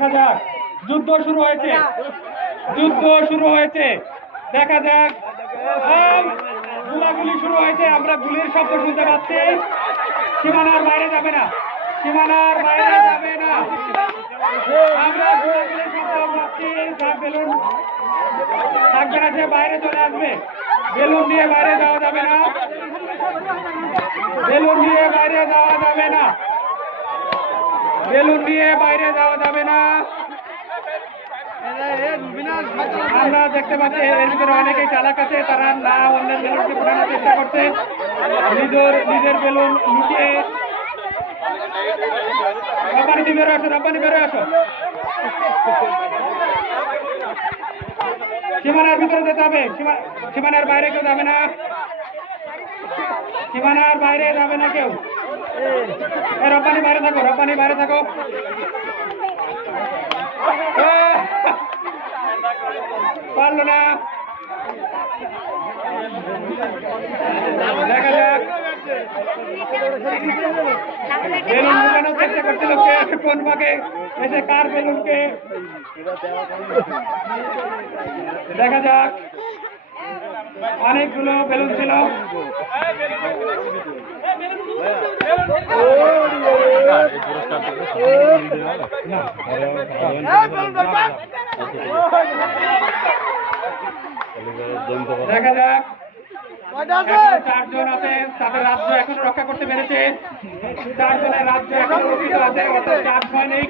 দেখা যাক, যুদ্ধ শুরু হয়েছে, যুদ্ধ শুরু হয়েছে, দেখা যাক। গুলাগুলি শুরু হয়েছে, আমরা গুলির শব্দ শুনতে পাচ্ছি। সীমানার বাইরে যাবে না, সীমানার বাইরে যাবে না, আমরা গুলাগুলির শব্দ পাচ্ছি। বেলুন থাকবে না, সে বাইরে চলে আসবে। বেলুন দিয়ে বাইরে যাওয়া যাবে না, বেলুন দিয়ে বাইরে যাওয়া যাবে না, বেলুন দিয়ে বাইরে যাওয়া যাবে না। আমরা দেখতে পাচ্ছি এর ভিতরে অনেকেই চালাক আছে, তারা না অন্যের বেলুনকে ফোটানোর চেষ্টা করছে, নিজের বেলুন লুকিয়ে। রব্বানি তুমি বেরো আসো, রব্বানি বেরো আসো। সীমানার ভিতরে যেতে হবে, সীমানার বাইরে কেউ যাবে না, সীমানার বাইরে যাবে না কেউ। রব্বানি বাইরে থাকো, রব্বানি বাইরে থাকো। পারলো না, দেখা যাক। বেলুন লুকানোর চেষ্টা করছিল, কোন ভাগে এসে কার বেলুনকে, দেখা যাক। অনেকগুলো বেলুন ছিল, দেখা যাক। 4 জন আছে, তাদের রাজ্য এখনো রক্ষা করতে পেরেছে। 4 জনের রাজ্য এখনো রক্ষিত আছে, অর্থাৎ 4 সৈনিক।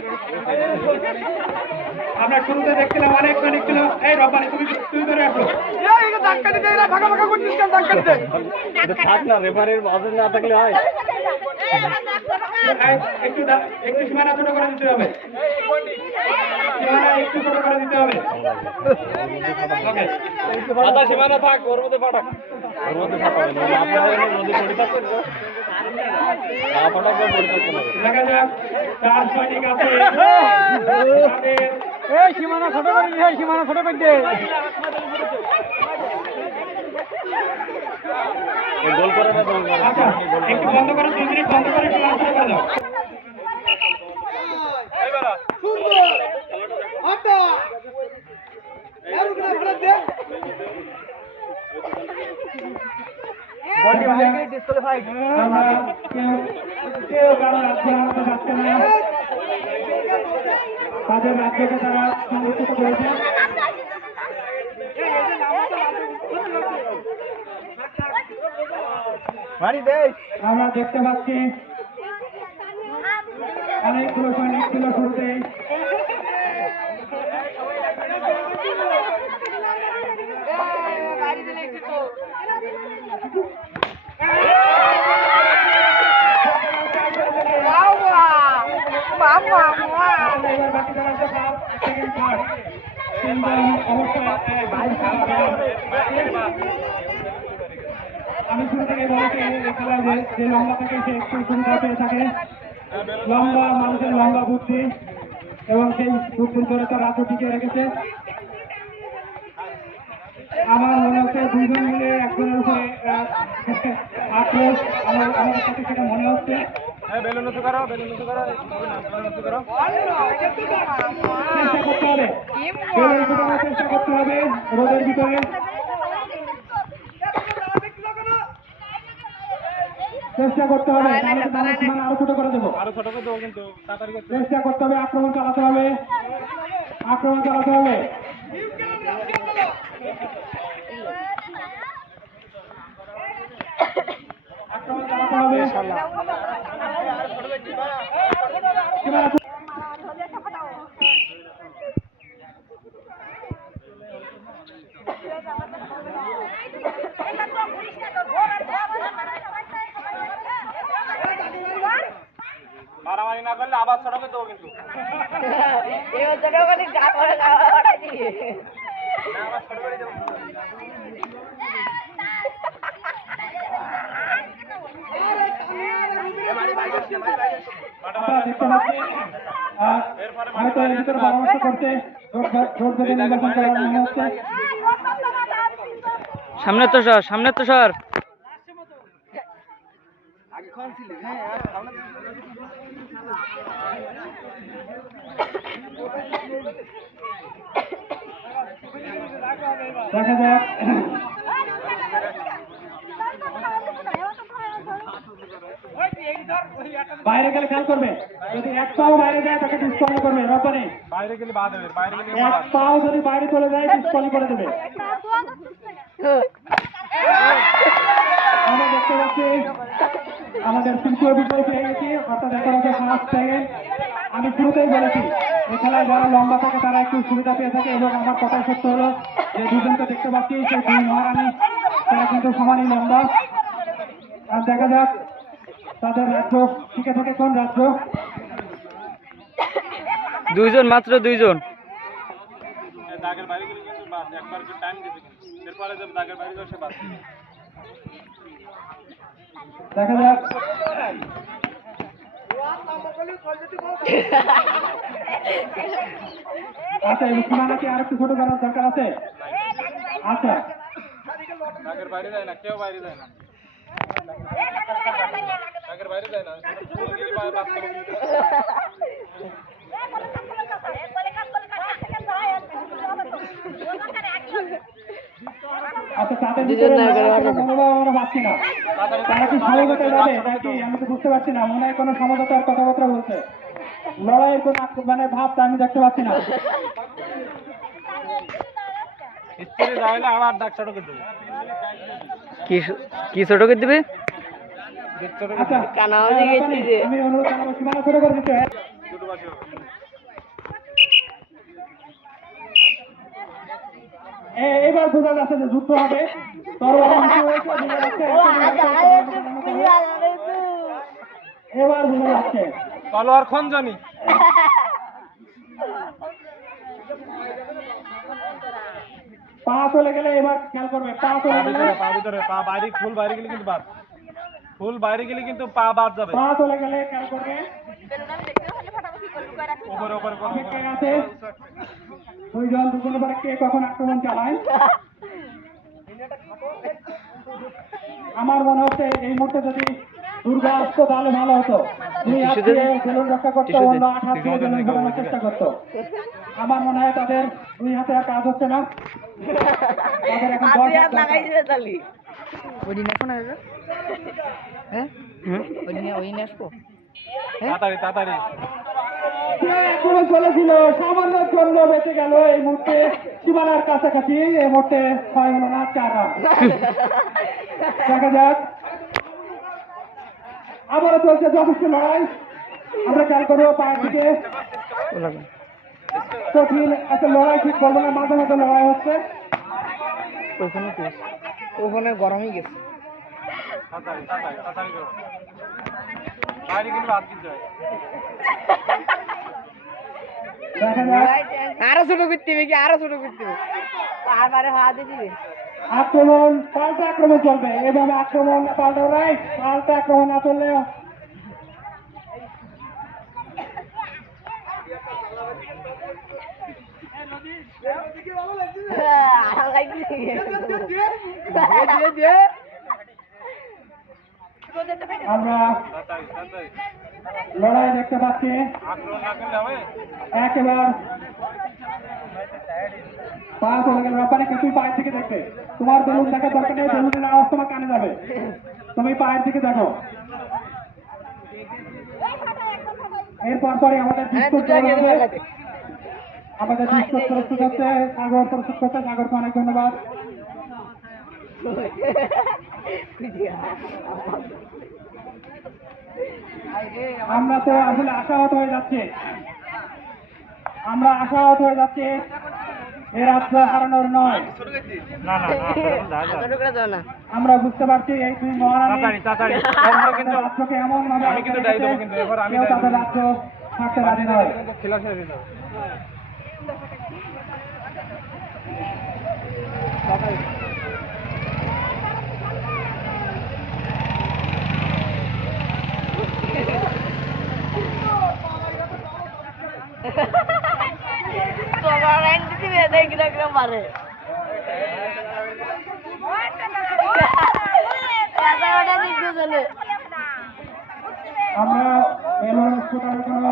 আমরা শুরুতে দেখছিলাম অনেক সৈনিক ছিল। এই রব্বানি তুমি ধরে আসো, একটু সীমানা ছোট করে দিতে হবে, সীমানা একটু ছোট করে দিতে হবে। সীমানা থাক, ওর মধ্যে পাঠাক, ওর মধ্যে পাঠাবেন। দেখা যাক, 4 সৈনিক আছে, সীমানা ছোট করে দিতে, সীমানা ছোট করে দিয়ে গোল করে একটু বন্ধ করো, 2 মিনিট বন্ধ করে একটু লাল করে দাও। তাদের রাজ্যকে তারা সংরক্ষিত করেছে। আমরা দেখতে পাচ্ছি অনেকগুলো সৈনিক ছিল শুরুতে। আমি শুরু থেকে বলেছি খেলায় যে লম্বা থাকে সে একটু সুবিধা পেয়ে থাকে। লম্বা মানুষের লম্বা বুদ্ধি, এবং সেই বুদ্ধির ধরে তার রাজ্য টিকে রেখেছে। আমার মনে হচ্ছে 2 জন মিলে একজনের উপরে আক্রোশ, আমাদের কাছে সেটা মনে হচ্ছে। চেষ্টা করতে হবে, বেলুন ফুটানোর চেষ্টা করতে হবে রোদের ভিতরে। চেষ্টা করতে হবে, আরো ছোট করে দেবো, আরো ছোট করে দেবো, কিন্তু চেষ্টা করতে হবে। আক্রমণ চালাতে হবে, আক্রমণ চালাতে হবে। আক্রমণ চালাতে হবে। মারামারি না করলে আবার ছড়াবে তো, কিন্তু পরামর্শ করতে সামনে তো সর, সামনে তো সর। দেখা যাক বাইরে গেলে খেয়াল করবে, যদি এক পাও বাইরে যায় তাকে ডিসকোয়ালি করবে। রপানি বাইরে গেলে বাদ হবে, বাইরে গেলে এক পাও যদি বাইরে চলে যায় ডিসকোয়ালি করে দেবে। আমরা দেখতে পাচ্ছি আমাদের তৃতীয় বিজয় পেয়ে গেছি, অর্থাৎ এখন হচ্ছে ফার্স্ট সেকেন্ড। আমি শুরুতেই বলেছি এই খেলায় যারা লম্বা থাকে তারা একটু সুবিধা পেয়ে থাকে, এবং আমার কথাই সত্য হলো যে দুজনকে দেখতে পাচ্ছি সেই দুই মহারানী তারা কিন্তু সমানই লম্বা। আর দেখা যাক তাদের রাজ্য টিকে থাকে কোন রাজ্য। দুইজন, মাত্র দুইজন। দাগের বাইরে গেলে কিন্তু বাদ, একবার টাইম দিবে, এরপরে যে দাগের বাইরে যাবে সে বাদ। দেখা যাক আচ্ছা, এই সীমানাকে আর একটু ছোট করার দরকার আছে। আচ্ছা, দাগের বাইরে যায় না, কেউ বাইরে যায় না, দাগের বাইরে যায় না, ফুল গেলে বাদ করবে। আচ্ছা, তাদের ভিতরে মনোভাব আমরা পাচ্ছি না, তারা কি সমঝোতা যাবে নাকি আমি তো বুঝতে পারছি না। মনে হয় কোনো সমঝোতার কথাবার্তা বলছে, লড়াইয়ের কোনো মানে ভাবটা আমি দেখতে পাচ্ছি না। স্ত্রী যাইলে আবার দাগ ছোট করে দেবে। কি ছোট করে দিবে? আচ্ছা, আমি অনুরোধ জানাবো সীমানা ছোট করে দিতে। দুটো বাসি হবে। এবার বোঝা যাচ্ছে যে যুদ্ধ হবে, তরবারি নিচে হয়েছে, বোঝা যাচ্ছে। এবার বোঝা যাচ্ছে তলোয়ার খঞ্জনি। পা চলে গেলে এবার খেয়াল করবে, পা চলে গেলে, পা ভিতরে, পা বাইরে, ফুল বাইরে গেলে কিন্তু বাদ, ফুল বাইরে গেলে কিন্তু পা বাদ যাবে। পা চলে গেলে খেয়াল করবে। উপরে উপরে অপেক্ষায় আছে দুজনের পরে কে কখন আক্রমণ চালায়। আমার মনে হচ্ছে এই মুহূর্তে যদি দুর্গা আসতো তাহলে ভালো হতো। দুই হাত দিয়ে বেলুন রক্ষা করতো, অন্য 8 হাত দিয়ে বেলুন ঘোরানোর চেষ্টা করতো। আমার মনে হয় তাদের দুই হাতে আর কাজ হচ্ছে না, তাদের এখন 10 হাত দরকার। তাড়াতাড়ি তাড়াতাড়ি। এখনো চলেছিল, সামান্যের জন্য বেঁচে গেল এই মুহূর্তে সীমানার কাছাকাছি। এই মুহূর্তে 6 হলো না, 4 রান। দেখা যাক, আবারও চলছে যথেষ্ট লড়াই। আমরা খেয়াল করবো পায়ের দিকে কঠিন একটা লড়াই, ঠিক বলবো না, মাঝে মাঝে লড়াই হচ্ছে। ওখানে গরমই গেছে। তাড়াতাড়ি তাড়াতাড়ি তাড়াতাড়ি করো। বাইরে গেলে বাদ দিতে হয়। দেখা যাক, আরো ছোট করতে হবে কি? আরো ছোট করতে হবে, বারবারে হাত দিবে। আক্রমণ পাল্টা আক্রমণ চলবে, এভাবে আক্রমণ পাল্টা রাইট, পাল্টা আক্রমণ না চললে আমরা তাড়াতাড়ি তাড়াতাড়ি। লড়াই দেখতে পাচ্ছি। আক্রমণ না করলে হবে। একেবার পা চলে গেল, ব্যাপারে কিন্তু পায়ের দিকে দেখবে। তোমার বেলুন দেখার দরকার নেই, বেলুনের আওয়াজ তোমার কানে যাবে, তুমি পায়ের দিকে দেখো। এরপর পরে আমাদের বিস্কুট হবে, আমাদের বিস্কুট প্রস্তুত হচ্ছে, সাগর প্রস্তুত করছে। সাগরকে অনেক ধন্যবাদ। আমরা তো আসলে আশাহত হয়ে যাচ্ছি, আমরা আশাহত হয়ে যাচ্ছি। এ রাজ্য হারানোর নয়, না না না, আমরা বুঝতে পারছি এই দুই মহারানী তাড়াতাড়ি তাড়াতাড়ি। আমরা কিন্তু রাজ্যকে এমন ভাবে আমি কিন্তু দায়ী দেবো, কিন্তু এবার আমি কেউ দায়ী তাদের দেবো। রাজ্য ছাড়তে রাজি নয়। খেলা ছেড়ে দিতে হবে। আমরা বেলুন ফুটানোর কোনো